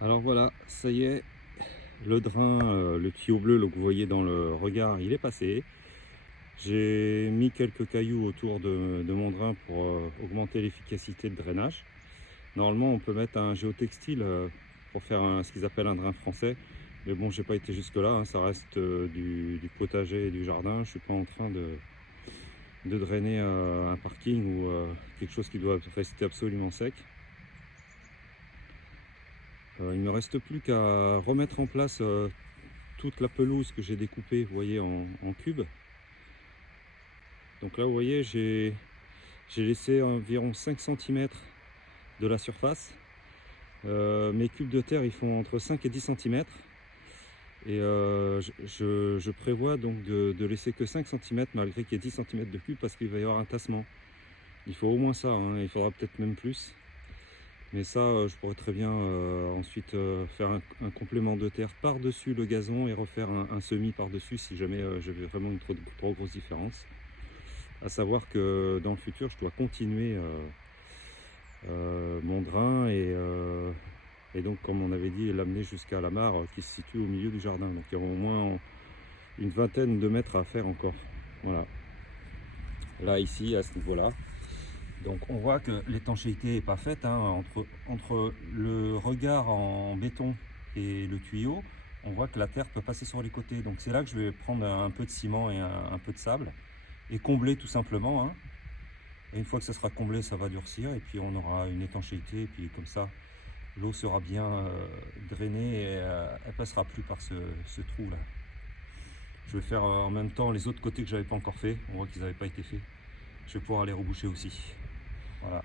Alors voilà, ça y est, le drain, le tuyau bleu là, que vous voyez dans le regard, il est passé. J'ai mis quelques cailloux autour de mon drain pour augmenter l'efficacité de drainage. Normalement, on peut mettre un géotextile pour faire ce qu'ils appellent un drain français. Mais bon, j'ai pas été jusque là, hein, ça reste du potager et du jardin. Je suis pas en train de drainer un parking ou quelque chose qui doit rester absolument sec. Il me reste plus qu'à remettre en place toute la pelouse que j'ai découpée, vous voyez, en cubes. Donc là, vous voyez, j'ai laissé environ 5 cm de la surface. Mes cubes de terre, ils font entre 5 et 10 cm. Et je prévois donc de laisser que 5 cm malgré qu'il y ait 10 cm de cubes parce qu'il va y avoir un tassement. Il faut au moins ça, hein, il faudra peut-être même plus. Mais ça, je pourrais très bien ensuite faire un complément de terre par-dessus le gazon et refaire un semis par-dessus si jamais j'avais vraiment une trop grosse différence. À savoir que dans le futur, je dois continuer mon drain et donc, comme on avait dit, l'amener jusqu'à la mare qui se situe au milieu du jardin. Donc il y a au moins une vingtaine de mètres à faire encore. Voilà. Là, ici, à ce niveau-là. Donc on voit que l'étanchéité n'est pas faite hein, entre le regard en béton et le tuyau. On voit que la terre peut passer sur les côtés. Donc c'est là que je vais prendre un peu de ciment et un peu de sable et combler tout simplement. Hein. Et une fois que ça sera comblé, ça va durcir et puis on aura une étanchéité. Et puis comme ça, l'eau sera bien drainée et elle passera plus par ce trou là. Je vais faire en même temps les autres côtés que j'avais pas encore fait. On voit qu'ils n'avaient pas été faits. Je vais pouvoir les reboucher aussi. Voilà.